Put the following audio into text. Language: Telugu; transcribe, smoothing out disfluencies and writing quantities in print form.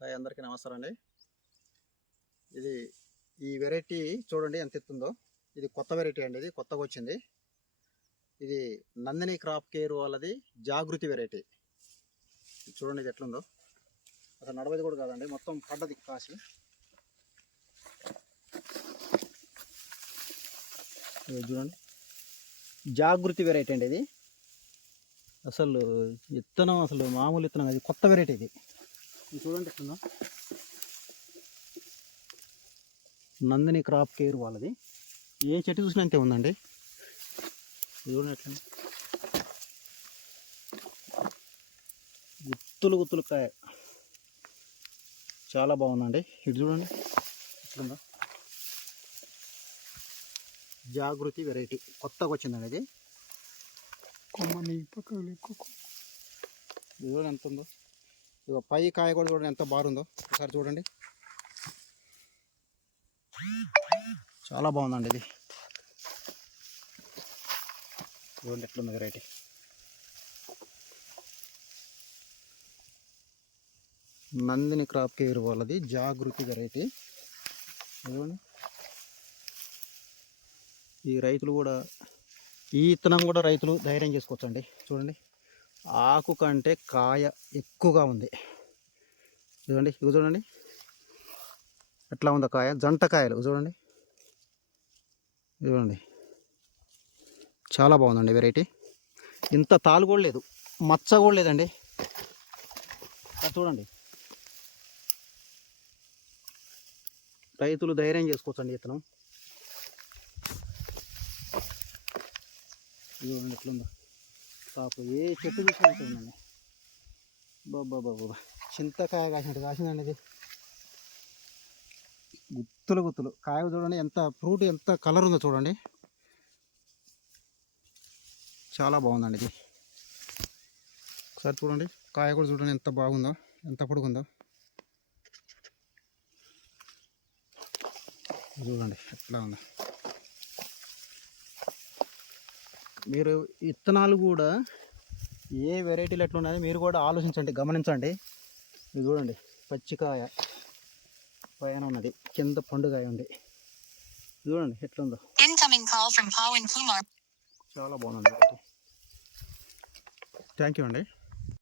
హాయ్, అందరికీ నమస్కారం అండి. ఇది ఈ వెరైటీ చూడండి ఎంత ఎత్తుందో. ఇది కొత్త వెరైటీ అండి, ఇది కొత్తగా వచ్చింది. ఇది నందిని క్రాప్ కేర్ వాళ్ళది జాగృతి వెరైటీ. చూడండి ఇది ఎట్లుందో. అసలు నడవది కూడా కాదండి, మొత్తం పడ్డది కాసి. చూడండి, జాగృతి వెరైటీ అండి ఇది. అసలు విత్తనం అసలు మామూలు విత్తనం, అది కొత్త వెరైటీ ఇది. చూడండి ఎట్లుందో. నందిని క్రాప్ కేర్ వాళ్ళది. ఏ చెట్టు చూసినా అంతే ఉందండి. చూడండి ఎట్లా గుత్తులు గుత్తులు కాయ, చాలా బాగుందండి. ఇటు చూడండి ఎట్లుందో. జాగృతి వెరైటీ కొత్తగా వచ్చిందండి ఇది. చూడండి ఎంత ఉందో. ఇక పై కాయ కూడా చూడండి ఎంత బాగుందో. ఒకసారి చూడండి, చాలా బాగుందండి ఇది. చూడండి ఎట్లుంది వెరైటీ. నందిని క్రాప్ కేర్ వాళ్ళది జాగృతి వెరైటీ. చూడండి, ఈ రైతులు కూడా, ఈ విత్తనం కూడా రైతులు ధైర్యం చేసుకోవచ్చండి. చూడండి, ఆకు కంటే కాయ ఎక్కువగా ఉంది. చూడండి, ఇవి చూడండి ఎట్లా ఉందో కాయ. జంట కాయలు చూడండి. చూడండి, చాలా బాగుందండి వెరైటీ. ఇంత తాలు కూడా లేదు, మచ్చ కూడా లేదండి. చూడండి, రైతులు ధైర్యం చేసుకోవచ్చండి విత్తనం. చూడండి ఎట్లుందో కాపు. ఏ చెట్టు చూసినట్టు ఉందండి. బాబా, చింతకాయ కాసినట్టు కాసిందండి ఇది. గుత్తులు గుత్తులు కాయ చూడండి, ఎంత ఫ్రూట్ ఎంత కలర్ ఉందో చూడండి. చాలా బాగుందండి ఇది. ఒకసారి చూడండి, కాయ కూడా చూడండి ఎంత బాగుందో, ఎంత పొడుగుందో. చూడండి ఎట్లా ఉందో. మీరు విత్తనాలు కూడా ఏ వెరైటీలు ఎట్లా ఉన్నాయో మీరు కూడా ఆలోచించండి, గమనించండి. ఇది చూడండి, పచ్చికాయ పైన ఉన్నది, కింద పండుగాయ ఉంది. చూడండి ఎట్లుందో. చాలా బాగుంది. థ్యాంక్ యూ అండి.